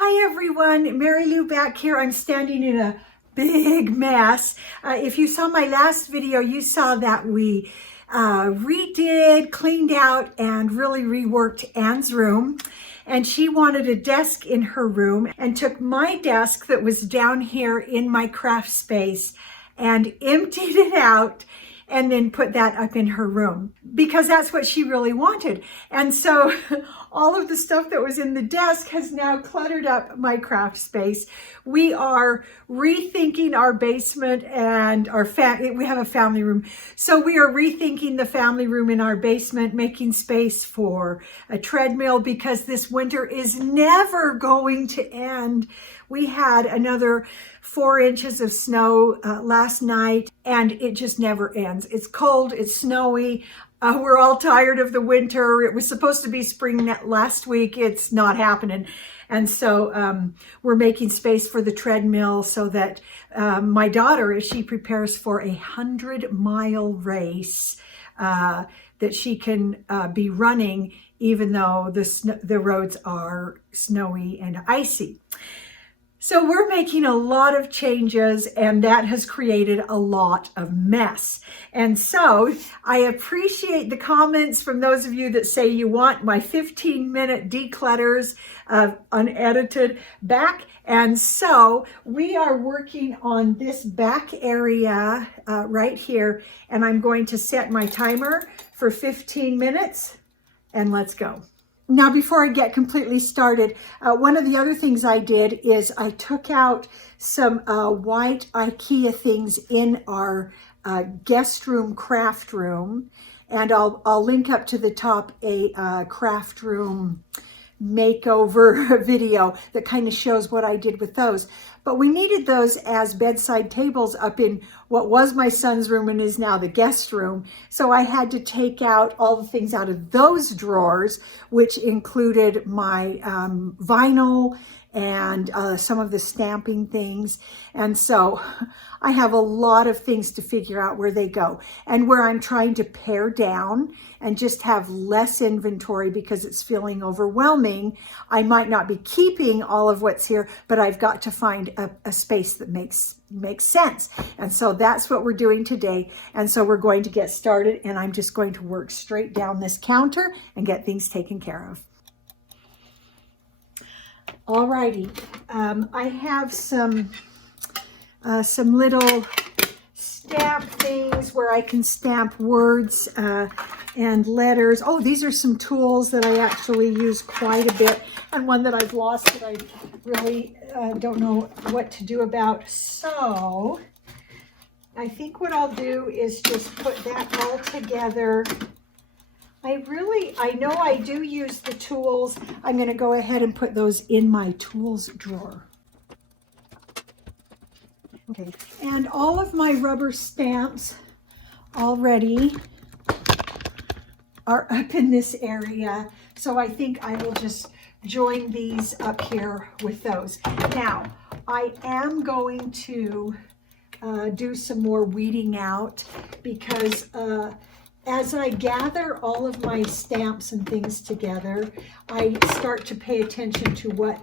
Hi everyone, Mary Lou back here. I'm standing in a big mess. If you saw my last video, you saw that we redid, cleaned out, and really reworked Anne's room. And she wanted a desk in her room and took my desk that was down here in my craft space and emptied it out and then put that up in her room because that's what she really wanted. And so all of the stuff that was in the desk has now cluttered up my craft space. We are rethinking our basement and we have a family room. So we are rethinking the family room in our basement, making space for a treadmill because this winter is never going to end. We had another 4 inches of snow last night, and it just never ends. It's cold, it's snowy. We're all tired of the winter. It was supposed to be spring last week. It's not happening. And so we're making space for the treadmill so that my daughter, as she prepares for a 100-mile race, that she can be running even though the roads are snowy and icy. So we're making a lot of changes, and that has created a lot of mess. And so I appreciate the comments from those of you that say you want my 15-minute declutters unedited back. And so we are working on this back area right here, and I'm going to set my timer for 15 minutes, and let's go. Now, before I get completely started, one of the other things I did is I took out some white IKEA things in our guest room, craft room, and I'll link up to the top a craft room makeover video that kind of shows what I did with those. But we needed those as bedside tables up in what was my son's room and is now the guest room. So I had to take out all the things out of those drawers, which included my vinyl and some of the stamping things. And so I have a lot of things to figure out where they go, and where I'm trying to pare down and just have less inventory because it's feeling overwhelming. I might not be keeping all of what's here, but I've got to find a space that makes sense. And so that's what we're doing today. And so we're going to get started, and I'm just going to work straight down this counter and get things taken care of. Alrighty, I have some little stamp things where I can stamp words and letters. Oh, these are some tools that I actually use quite a bit, and one that I've lost that I really don't know what to do about. So I think what I'll do is just put that all together. I know I do use the tools. I'm going to go ahead and put those in my tools drawer. Okay, and all of my rubber stamps already are up in this area. So I think I will just join these up here with those. Now, I am going to do some more weeding out because as I gather all of my stamps and things together, I start to pay attention to what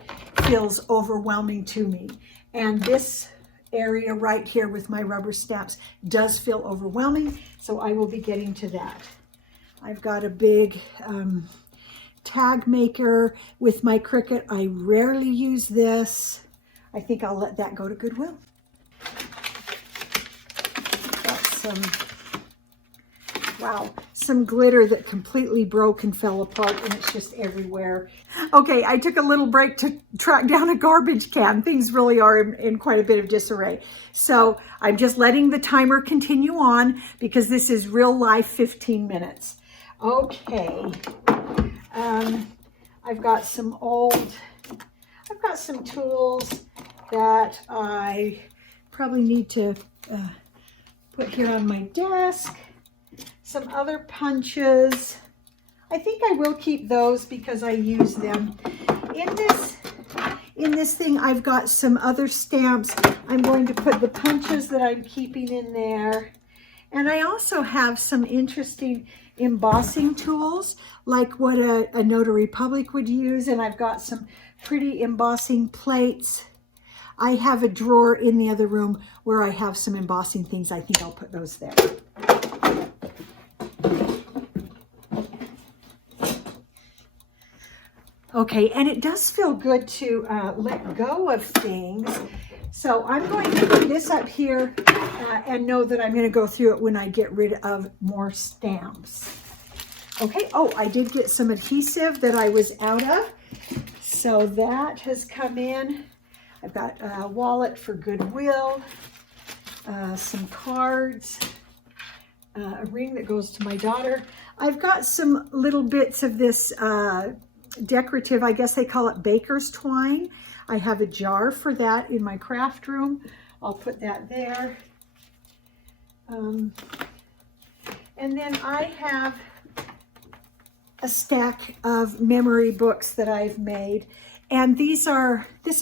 feels overwhelming to me. And this area right here with my rubber stamps does feel overwhelming, so I will be getting to that. I've got a big tag maker with my Cricut. I rarely use this. I think I'll let that go to Goodwill. Got some glitter that completely broke and fell apart, and it's just everywhere. Okay, I took a little break to track down a garbage can. Things really are in quite a bit of disarray. So I'm just letting the timer continue on because this is real life 15 minutes. Okay, I've got some tools that I probably need to put here on my desk. Some other punches. I think I will keep those because I use them. In this thing, I've got some other stamps. I'm going to put the punches that I'm keeping in there. And I also have some interesting embossing tools, like what a notary public would use. And I've got some pretty embossing plates. I have a drawer in the other room where I have some embossing things. I think I'll put those there. Okay, and it does feel good to let go of things. So I'm going to put this up here and know that I'm going to go through it when I get rid of more stamps. Okay, oh, I did get some adhesive that I was out of. So that has come in. I've got a wallet for Goodwill, some cards, a ring that goes to my daughter. I've got some little bits of this decorative, I guess they call it baker's twine. I have a jar for that in my craft room. I'll put that there. And then I have a stack of memory books that I've made. And this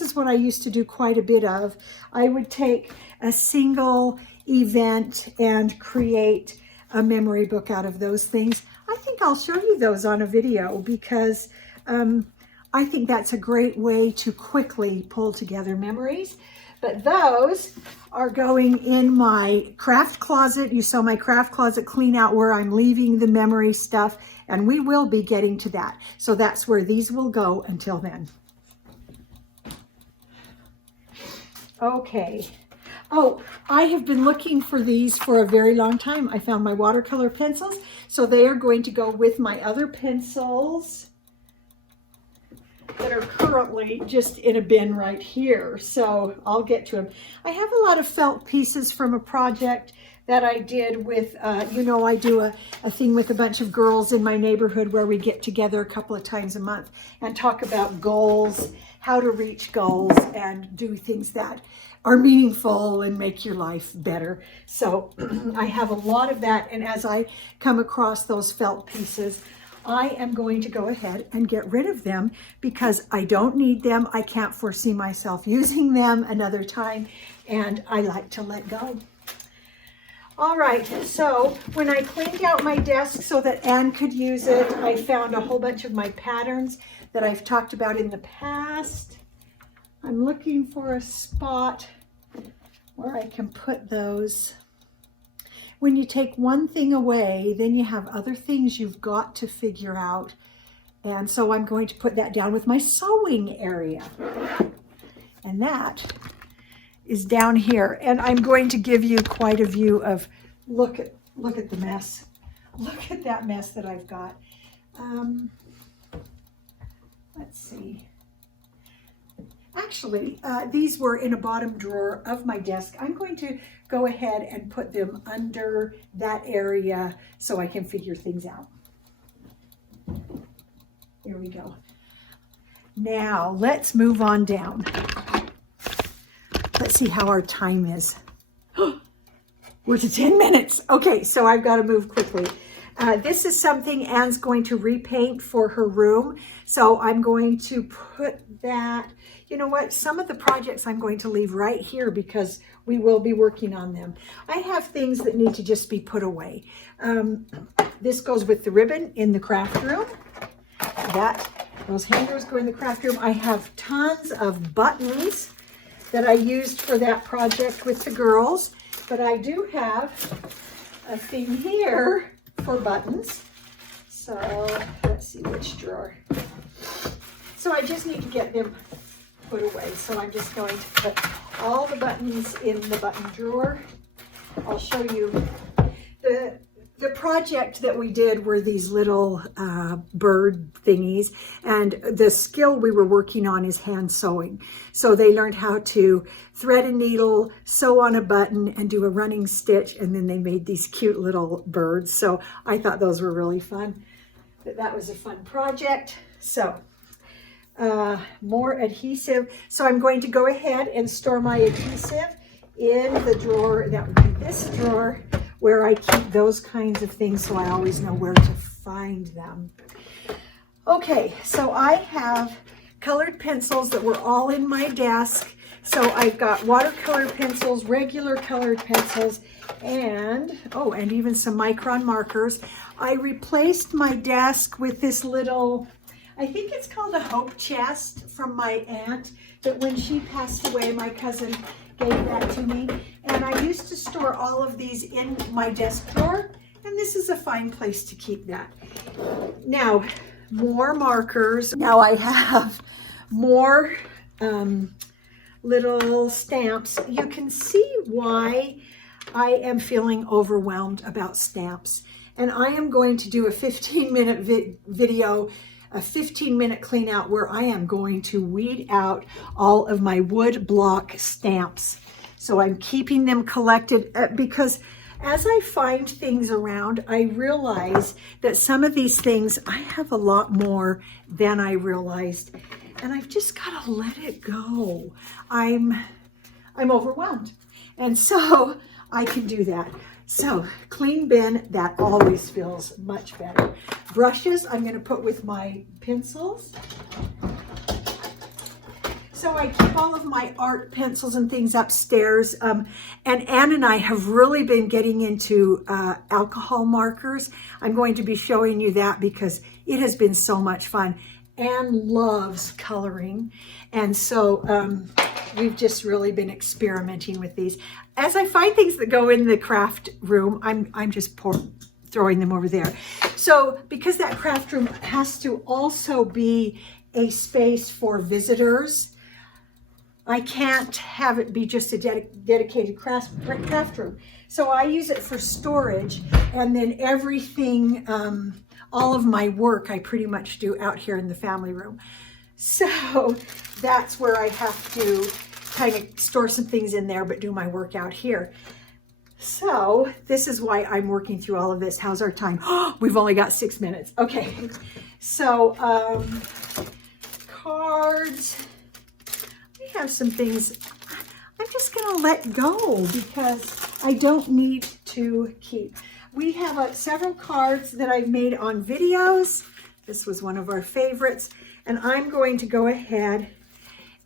is what I used to do quite a bit of. I would take a single event and create a memory book out of those things. I think I'll show you those on a video because I think that's a great way to quickly pull together memories. But those are going in my craft closet. You saw my craft closet clean out where I'm leaving the memory stuff, and we will be getting to that. So that's where these will go until then. Okay. Oh, I have been looking for these for a very long time. I found my watercolor pencils, so they are going to go with my other pencils that are currently just in a bin right here. So I'll get to them. I have a lot of felt pieces from a project that I did with, you know, I do a thing with a bunch of girls in my neighborhood where we get together a couple of times a month and talk about goals, how to reach goals and do things that are meaningful and make your life better. So I have a lot of that. And as I come across those felt pieces, I am going to go ahead and get rid of them because I don't need them. I can't foresee myself using them another time, and I like to let go. All right, so when I cleaned out my desk so that Anne could use it, I found a whole bunch of my patterns that I've talked about in the past. I'm looking for a spot where I can put those. When you take one thing away, then you have other things you've got to figure out. And so I'm going to put that down with my sewing area. And that is down here. And I'm going to give you quite a view of, look at the mess. Look at that mess that I've got. Let's see. Actually, these were in a bottom drawer of my desk. I'm going to go ahead and put them under that area so I can figure things out. Here we go. Now, let's move on down. Let's see how our time is. We're to 10 minutes. Okay, so I've got to move quickly. This is something Anne's going to repaint for her room. So I'm going to put that, you know what, some of the projects I'm going to leave right here because we will be working on them. I have things that need to just be put away. This goes with the ribbon in the craft room. Those hangers go in the craft room. I have tons of buttons that I used for that project with the girls, but I do have a thing here for buttons. So let's see which drawer. So I just need to get them put away. So I'm just going to put all the buttons in the button drawer. I'll show you the project that we did were these little bird thingies, and the skill we were working on is hand sewing. So they learned how to thread a needle, sew on a button, and do a running stitch, and then they made these cute little birds. So I thought those were really fun. But that was a fun project. So more adhesive. So I'm going to go ahead and store my adhesive in the drawer. That would be this drawer, where I keep those kinds of things so I always know where to find them. Okay, so I have colored pencils that were all in my desk So I've got watercolor pencils, regular colored pencils, and even some micron markers. I replaced my desk with this little, I think it's called a hope chest from my aunt, that when she passed away, my cousin gave that to me. And I used to store all of these in my desk drawer, and this is a fine place to keep that. Now, more markers. Now I have more little stamps. You can see why I am feeling overwhelmed about stamps. And I am going to do a 15-minute video, a 15-minute clean out, where I am going to weed out all of my wood block stamps. So I'm keeping them collected because as I find things around, I realize that some of these things, I have a lot more than I realized. And I've just got to let it go. I'm overwhelmed. And so I can do that. So clean bin, that always feels much better. Brushes, I'm going to put with my pencils. So I keep all of my art pencils and things upstairs. And Ann and I have really been getting into alcohol markers. I'm going to be showing you that because it has been so much fun. Ann loves coloring. And so we've just really been experimenting with these. As I find things that go in the craft room, I'm just throwing them over there. So because that craft room has to also be a space for visitors, I can't have it be just a dedicated craft room. So I use it for storage, and then everything, all of my work, I pretty much do out here in the family room. So that's where I have to kind of store some things in there, but do my work out here. So this is why I'm working through all of this. How's our time? Oh, we've only got 6 minutes. Okay. So cards. I have some things I'm just going to let go because I don't need to keep. We have several cards that I've made on videos. This was one of our favorites. And I'm going to go ahead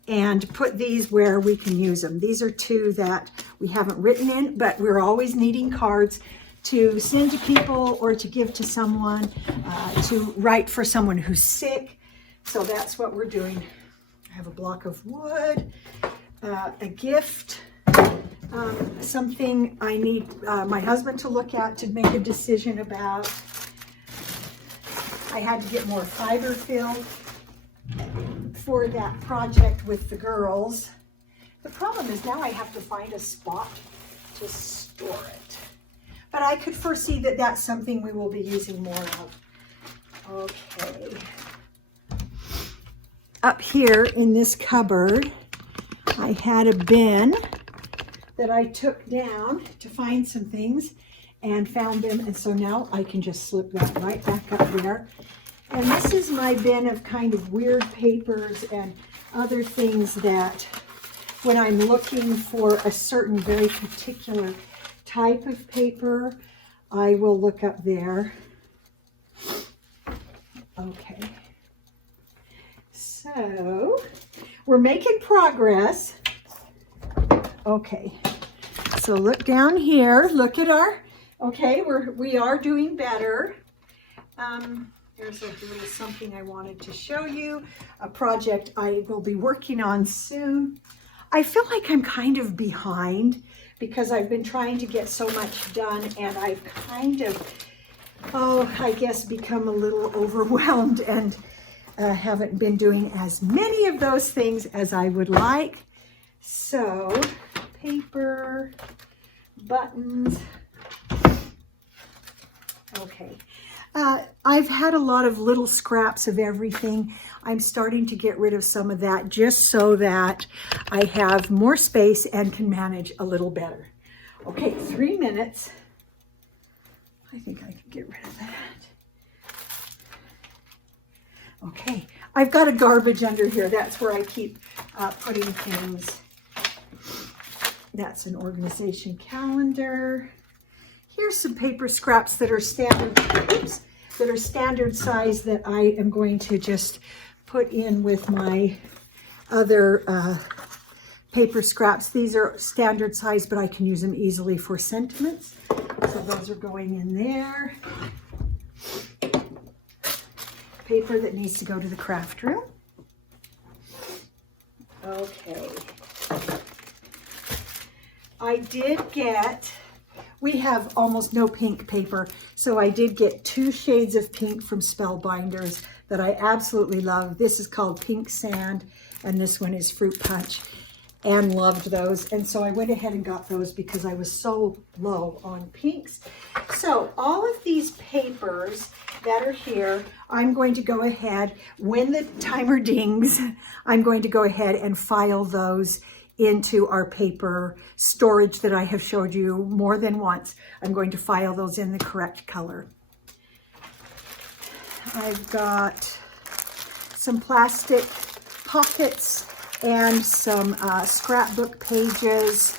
and put these where we can use them. These are two that we haven't written in, but we're always needing cards to send to people or to give to someone, to write for someone who's sick. So that's what we're doing. I have a block of wood, a gift, something I need my husband to look at to make a decision about. I had to get more fiber fill for that project with the girls. The problem is now I have to find a spot to store it. But I could foresee that that's something we will be using more of. Okay. Up here in this cupboard, I had a bin that I took down to find some things and found them. And so now I can just slip that right back up there. And this is my bin of kind of weird papers and other things that when I'm looking for a certain very particular type of paper, I will look up there. Okay. So we're making progress. Okay. So look down here. Look at our, okay, we are doing better. There's a little something I wanted to show you, a project I will be working on soon. I feel like I'm kind of behind because I've been trying to get so much done, and I've kind of, I guess become a little overwhelmed and haven't been doing as many of those things as I would like. So, paper, buttons, okay. I've had a lot of little scraps of everything. I'm starting to get rid of some of that just so that I have more space and can manage a little better. Okay, 3 minutes. I think I can get rid of that. Okay, I've got a garbage under here. That's where I keep putting things. That's an organization calendar. Here's some paper scraps that are standard size that I am going to just put in with my other paper scraps. These are standard size, but I can use them easily for sentiments. So those are going in there. Paper that needs to go to the craft room. Okay. I did get, we have almost no pink paper, so I did get 2 shades of pink from Spellbinders that I absolutely love. This is called Pink Sand, and this one is Fruit Punch, and loved those. And so I went ahead and got those because I was so low on pinks. So all of these papers that are here, I'm going to go ahead, when the timer dings, I'm going to go ahead and file those into our paper storage that I have showed you more than once. I'm going to file those in the correct color. I've got some plastic pockets and some scrapbook pages.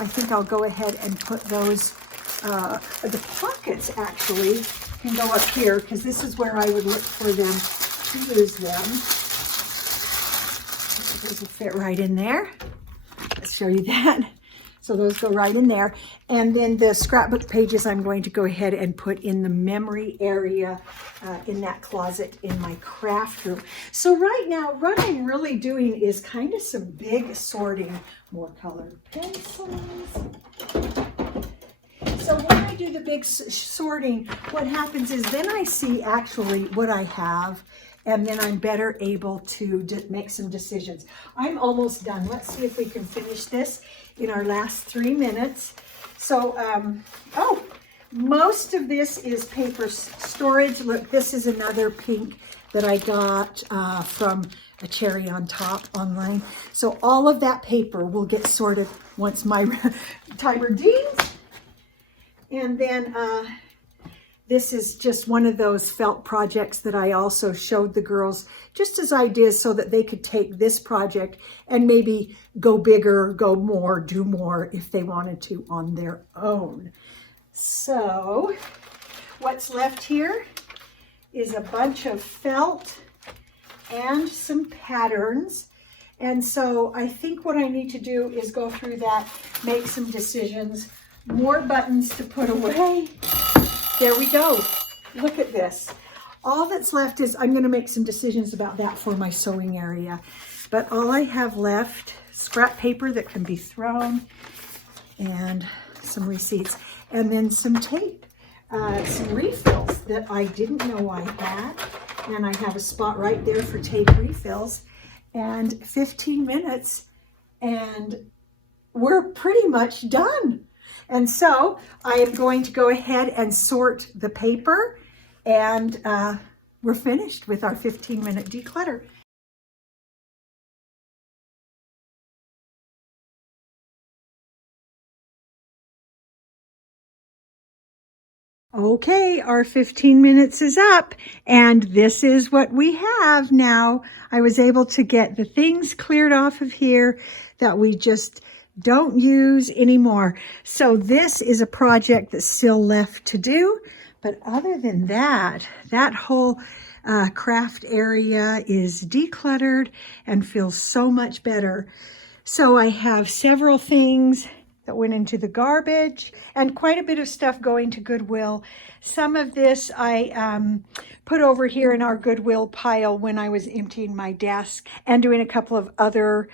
I think I'll go ahead and put those, the pockets actually can go up here because this is where I would look for them to use them. Those will fit right in there. Let's show you that. So those go right in there. And then the scrapbook pages I'm going to go ahead and put in the memory area in that closet in my craft room. So right now, what I'm really doing is kind of some big sorting. More colored pencils. So when I do the big sorting, what happens is then I see actually what I have, and then I'm better able to make some decisions. I'm almost done. Let's see if we can finish this in our last 3 minutes. So, oh, most of this is paper storage. Look, this is another pink that I got from a Cherry on Top online. So all of that paper will get sorted once my timer dings. And then this is just one of those felt projects that I also showed the girls just as ideas so that they could take this project and maybe go bigger, go more, do more if they wanted to on their own. So what's left here is a bunch of felt and some patterns. And so I think what I need to do is go through that, make some decisions, more buttons to put away. There we go. Look at this. All that's left is I'm going to make some decisions about that for my sewing area. But all I have left, scrap paper that can be thrown, and some receipts, and then some tape, some refills that I didn't know I had. And I have a spot right there for tape refills, and 15 minutes, and we're pretty much done. And so I am going to go ahead and sort the paper, and we're finished with our 15-minute declutter. Okay, our 15 minutes is up, and this is what we have now. I was able to get the things cleared off of here that we just don't use anymore. So this is a project that's still left to do. But other than that, that whole craft area is decluttered and feels so much better. So I have several things that went into the garbage and quite a bit of stuff going to Goodwill. Some of this I put over here in our Goodwill pile when I was emptying my desk and doing a couple of other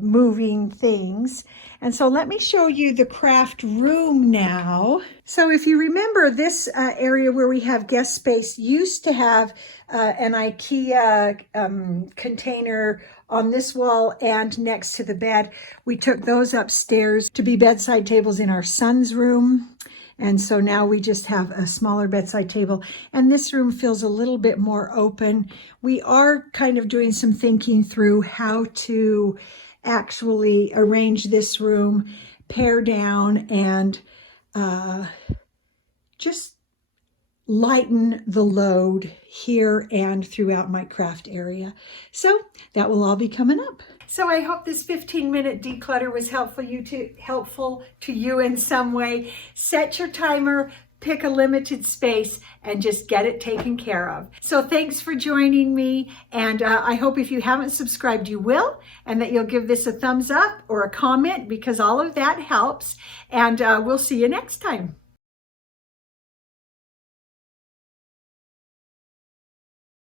moving things. And so let me show you the craft room now. So if you remember, this area where we have guest space used to have an IKEA container on this wall and next to the bed. We took those upstairs to be bedside tables in our son's room. And so now we just have a smaller bedside table, and this room feels a little bit more open. We are kind of doing some thinking through how to actually arrange this room, pare down, and just lighten the load here and throughout my craft area. So that will all be coming up. So I hope this 15-minute declutter was helpful to you in some way. Set your timer, pick a limited space and just get it taken care of. So thanks for joining me, and I hope if you haven't subscribed you will, and that you'll give this a thumbs up or a comment, because all of that helps, and we'll see you next time.